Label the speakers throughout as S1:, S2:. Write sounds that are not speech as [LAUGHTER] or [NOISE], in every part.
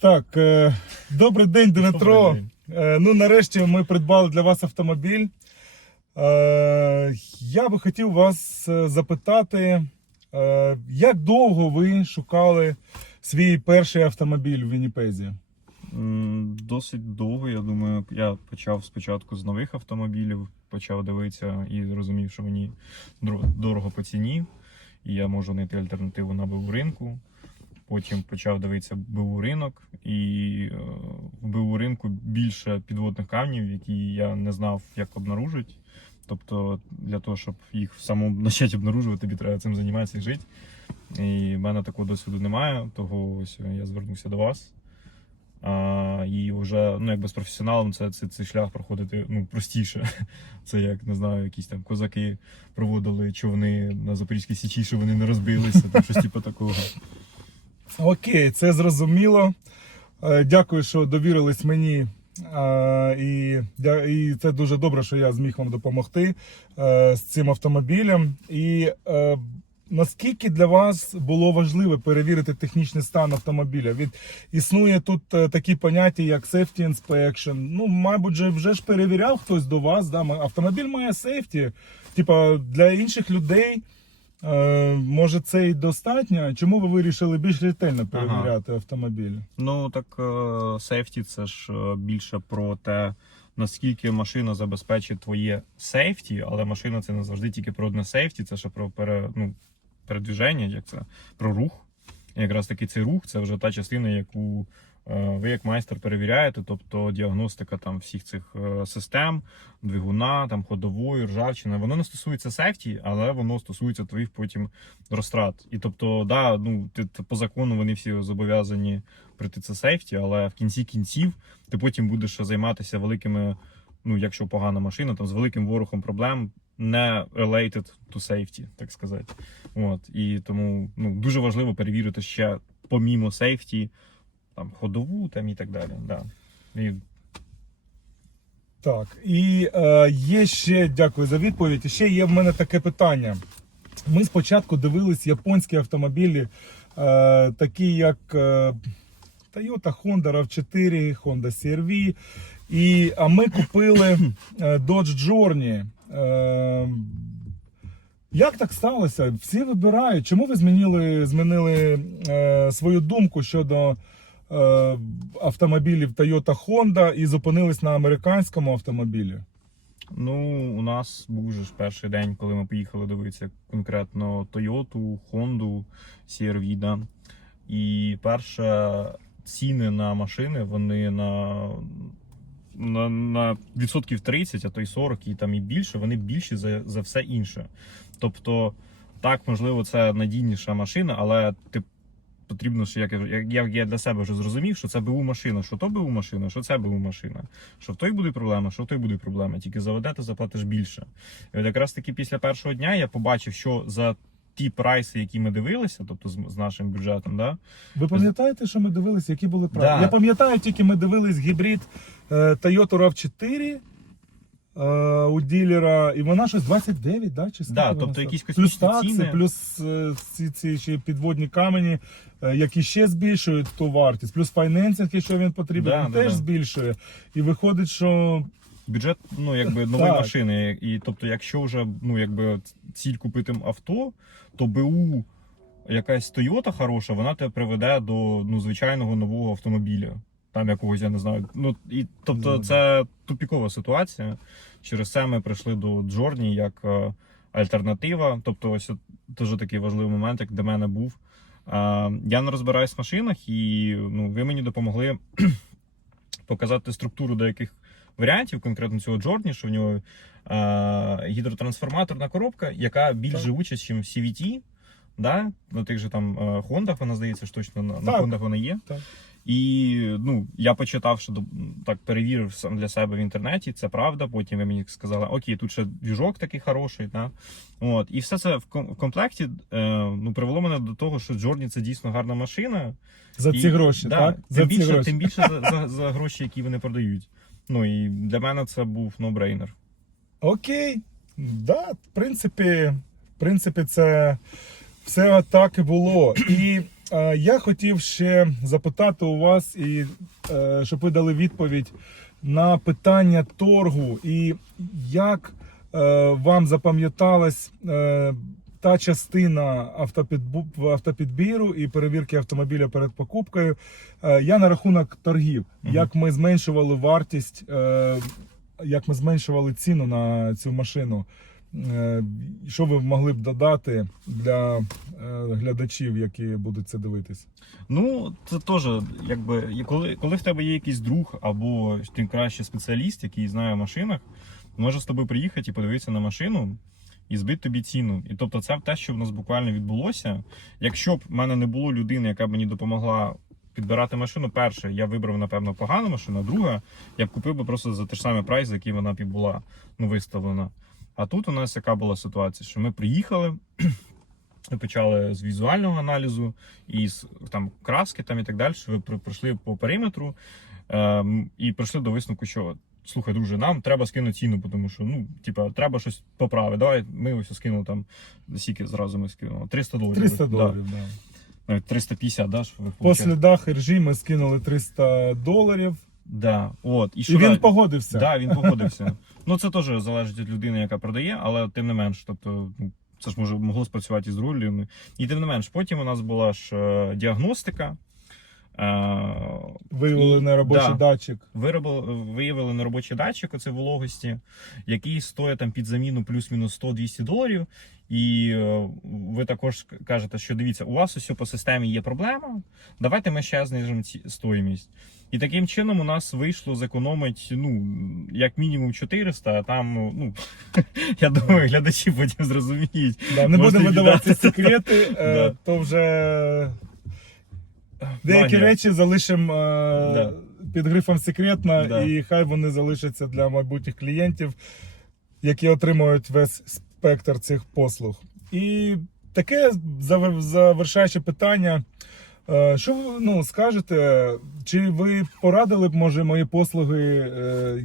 S1: Так, е, добрий день, Дмитро.
S2: Добрий день.
S1: Е, ну, нарешті ми придбали для вас автомобіль. Е, я би хотів вас е, запитати, е, як довго ви шукали свій перший автомобіль в Вінніпезі?
S2: Досить довго, я думаю, я почав спочатку з нових автомобілів, почав дивитися і зрозумів, що мені дорого по ціні, і я можу знайти альтернативу на ринку. Потім почав дивитися БУ ринок, і е, в БУ ринку більше підводних камнів, які я не знав, як обнаружити. Тобто, для того, щоб їх в самому [LAUGHS] почати обнаружувати, тобі треба цим займатися і жити. І в мене такого досвіду немає, того ось я звернувся до вас. А, і вже ну, якби з професіоналом це, це, цей шлях проходити ну, простіше. [LAUGHS] Це як не знаю, якісь там козаки проводили човни на Запорізькій Січі, що вони не розбилися, там щось типу такого.
S1: Окей, це зрозуміло. Е, Дякую, що довірились мені. Е, І, і це дуже добре, що я зміг вам допомогти е, з цим автомобілем. І наскільки для вас було важливо перевірити технічний стан автомобіля? Від існує тут такі поняття, як safety inspection. Ну, мабуть, же вже ж перевіряв хтось до вас. Да? Автомобіль має сейфті. Типа для інших людей. Е, може, це і достатньо? Чому ви вирішили більш ретельно перевіряти автомобіль?
S2: Ну так сейфті це ж е, більше про те, наскільки машина забезпечить твоє сейфті, але машина це не завжди тільки про одне сейфті, це ще про пере, ну, передвіження, як це про рух. І якраз таки цей рух це вже та частина, яку ви як майстер перевіряєте, тобто діагностика там всіх цих е, систем, двигуна, там ходової, ржавчини. Воно не стосується сейфті, але воно стосується твоїх потім розтрат. І тобто, да, ну ти по закону вони всі зобов'язані прийти це сейфті, але в кінці кінців ти потім будеш займатися великими. Ну, якщо погана машина, там з великим ворохом проблем не related to safety, так сказати. От і тому ну дуже важливо перевірити ще помімо сейфті, там ходову там і так далі. Да. І
S1: Так, і е, є ще, дякую за відповідь. Ще є в мене таке питання. Ми спочатку дивились японські автомобілі, е, такі як е, Toyota Honda RAV4, Honda CR-V. І, а ми купили е, Dodge Journey. Е, як так сталося? Всі вибирають. Чому ви змінили, змінили е, свою думку щодо автомобілів Toyota Honda і зупинились на американському автомобілі?
S2: Ну, у нас був же ж перший день, коли ми поїхали дивитися конкретно Toyota, Honda, CR-V, да. І перше, ціни на машини, вони на, на, на відсотків 30, а то й 40, і там і більше, вони більші за, за все інше. Тобто, так, можливо, це надійніша машина, але ти потрібно ж, як, я- я для себе вже зрозумів, що це БУ машина, що то БУ машина, що це БУ машина. Що в той буде проблема, що в той буде проблема. Тільки заведете, заплатиш більше. І от якраз таки після першого дня я побачив, що за ті прайси, які ми дивилися, тобто з, з нашим бюджетом, да,
S1: Ви пам'ятаєте, що ми дивилися, які були правила?
S2: Да.
S1: Я пам'ятаю, тільки ми дивились гібрид е, Toyota RAV4 е, у ділера, і вона щось 29, да? Чи
S2: Да, тобто якісь
S1: плюс такси,
S2: ціни.
S1: плюс е, ці, ці ще підводні камені, е, які ще збільшують ту вартість, плюс файненсинг, якщо він потрібен,
S2: Да,
S1: він
S2: да,
S1: теж
S2: да.
S1: збільшує. І виходить, що
S2: бюджет, ну якби нової
S1: Так.
S2: машини. І тобто, якщо вже ну якби ціль купити авто, то БУ якась Toyota хороша, вона тебе приведе до ну звичайного нового автомобіля. Там якогось, я не знаю. Ну і тобто,
S1: Ну,
S2: це тупікова ситуація. Через це ми прийшли до Джорні як е, альтернатива. Тобто, ось дуже такий важливий момент, як для мене був. Е, я не розбираюсь в машинах, і ну, ви мені допомогли [CLEARS THROAT] показати структуру деяких варіантів, конкретно цього Джорні, що в нього е, гідротрансформаторна коробка, яка більш
S1: Так.
S2: живуча, ніж CVT. Да? На тих же там е, Хондах вона здається, ж точно на, на Хондах вона є.
S1: Так.
S2: І ну, я почитав, що так перевірив сам для себе в інтернеті, це правда. Потім ви мені сказали, окей, тут ще двіжок такий хороший. Да? От. І все це в комплекті е, ну, привело мене до того, що Джорні це дійсно гарна машина.
S1: за
S2: І-
S1: ці гроші,
S2: да,
S1: так?
S2: Тим
S1: За ці
S2: більше,
S1: гроші.
S2: тим більше за, за, за гроші, які вони продають. Ну і для мене це був ноу-брейнер.
S1: Окей. Да, в принципі, в принципі, це все так і було. І я хотів ще запитати у вас, і е, щоб ви дали відповідь на питання торгу, і як е, вам запам'яталась е, та частина автопідбіру і перевірки автомобіля перед покупкою. Е, я на рахунок торгів, як ми зменшували вартість, е, як ми зменшували ціну на цю машину. Е, Що ви могли б додати для е, глядачів, які будуть це дивитись?
S2: Ну, це теж, якби, коли, коли в тебе є якийсь друг або тим краще спеціаліст, який знає в машинах, може з тобою приїхати і подивитися на машину і збити тобі ціну. І тобто це те, що в нас буквально відбулося. Якщо б в мене не було людини, яка б мені допомогла підбирати машину, перше, я вибрав, напевно, погану машину, а друга, я б купив би просто за те ж саме прайс, за який вона б і була ну, виставлена. А тут у нас яка була ситуація, що ми приїхали. [CLEARS THROAT] Почали з візуального аналізу і з там краски там і так далі. Ви пройшли по периметру ем, і прийшли до висновку, що слухай, друже, нам треба скинути ціну, тому що ну, типа, треба щось поправити. Давай ми ось скинули там скільки зразу ми скинули. 300 доларів.
S1: 300 доларів. Да.
S2: Навіть 350, да, що ви
S1: По слідах ржі ми скинули 300 доларів,
S2: Да. От. І,
S1: і він погодився.
S2: Да, він погодився. [LAUGHS] Ну це теж залежить від людини, яка продає, але тим не менш, тобто, ну, це ж може могло спрацювати з рулем. І тим не менш, потім у нас була ж е, діагностика. Е,
S1: Виявили
S2: І-
S1: неробочий
S2: да.
S1: датчик.
S2: Виробили, виявили неробочий датчик оце вологості, який стоїть там під заміну плюс-мінус 100-200 доларів. І е, ви також кажете, що дивіться, у вас усе по системі є проблема. Давайте ми ще знижимо ці стоїмість. І таким чином у нас вийшло зекономити, ну, як мінімум 400, а там, ну, [LAUGHS] я думаю, глядачі потім зрозуміють.
S1: Да, не будемо
S2: віддати.
S1: секрети, е, [LAUGHS] то вже деякі
S2: Магія.
S1: речі залишимо е,
S2: Да.
S1: під грифом секретно,
S2: Да.
S1: і хай вони залишаться для майбутніх клієнтів, які отримують весь спектр цих послуг. І таке завер- завершаюче питання. Е, Що ви ну, скажете, чи ви порадили б, може, мої послуги е,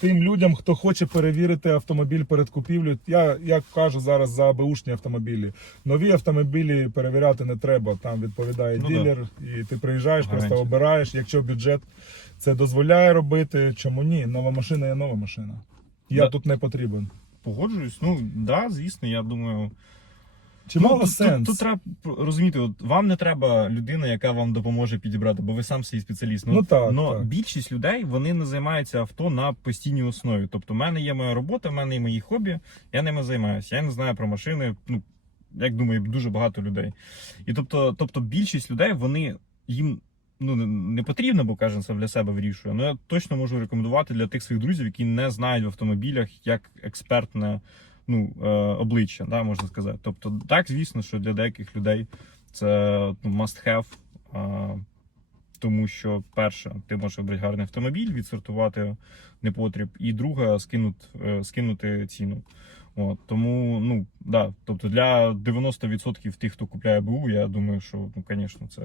S1: тим людям, хто хоче перевірити автомобіль перед купівлею? Я, я кажу зараз за беушні автомобілі. Нові автомобілі перевіряти не треба. Там відповідає
S2: Ну,
S1: дилер, і ти приїжджаєш, просто обираєш. Якщо бюджет це дозволяє робити, чому ні? Нова машина є нова машина. Я
S2: Да.
S1: тут не потрібен.
S2: Погоджуюсь. Ну, да, звісно, я думаю.
S1: Чи
S2: Ну,
S1: мало
S2: тут,
S1: сенс?
S2: Тут, тут треба розуміти, от вам не треба людина, яка вам допоможе підібрати, бо ви сам свій спеціаліст.
S1: Ну, так,
S2: но
S1: так.
S2: більшість людей вони не займаються авто на постійній основі. Тобто, в мене є моя робота, в мене є мої хобі, я ними займаюся. Я не знаю про машини. Ну як думаю, дуже багато людей. І тобто, тобто більшість людей вони їм. Ну, не- не потрібно, бо кожен це для себе вирішує. Ну я точно можу рекомендувати для тих своїх друзів, які не знають в автомобілях як експертне ну, е, обличчя, да, можна сказати. Тобто, так, звісно, що для деяких людей це ну, must have. Тому що, перше, ти можеш обрати гарний автомобіль, відсортувати непотріб, і друге, скинути, е, скинути ціну. От, тому, ну, да, тобто для 90% тих, хто купляє БУ, я думаю, що, ну, звісно, це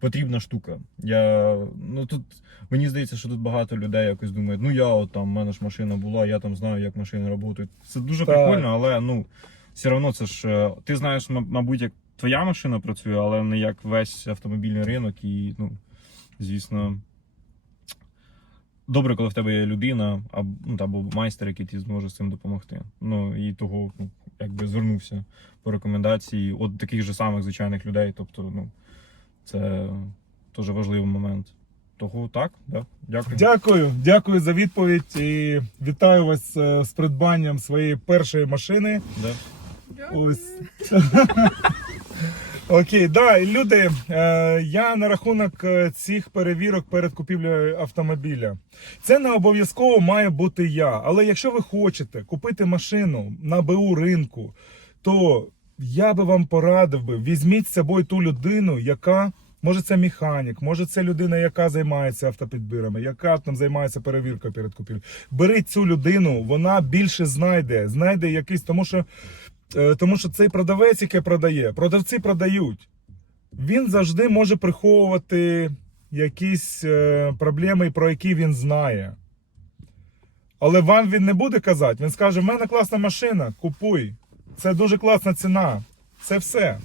S2: потрібна штука. Я, ну, тут, мені здається, що тут багато людей якось думають, ну я от там, в мене ж машина була, я там знаю, як машини працюють. Це дуже
S1: Так.
S2: прикольно, але ну, все одно це ж, е, ти знаєш, мабуть, як твоя машина працює, але не як весь автомобільний ринок. І, ну, звісно, добре, коли в тебе є людина або, ну, або майстер, який ти зможе з цим допомогти. Ну, і того, ну, якби звернувся по рекомендації от таких же самих звичайних людей. Тобто, ну, це дуже важливий момент. Того так, да, дякую.
S1: Дякую, дякую за відповідь і вітаю вас е, з придбанням своєї першої машини.
S2: Да.
S1: Ось. [LAUGHS] Окей, да, люди, е, я на рахунок е, цих перевірок перед купівлею автомобіля. Це не обов'язково має бути я. Але якщо ви хочете купити машину на БУ ринку, то я би вам порадив би, візьміть з собою ту людину, яка. Може, це механік, може це людина, яка займається автопідбірами, яка там займається перевіркою перед купівлею. Беріть цю людину, вона більше знайде, знайде якийсь, тому що Тому що цей продавець, який продає, продавці продають. Він завжди може приховувати якісь е, проблеми, про які він знає. Але вам він не буде казати. Він скаже: в мене класна машина, купуй. Це дуже класна ціна. Це все.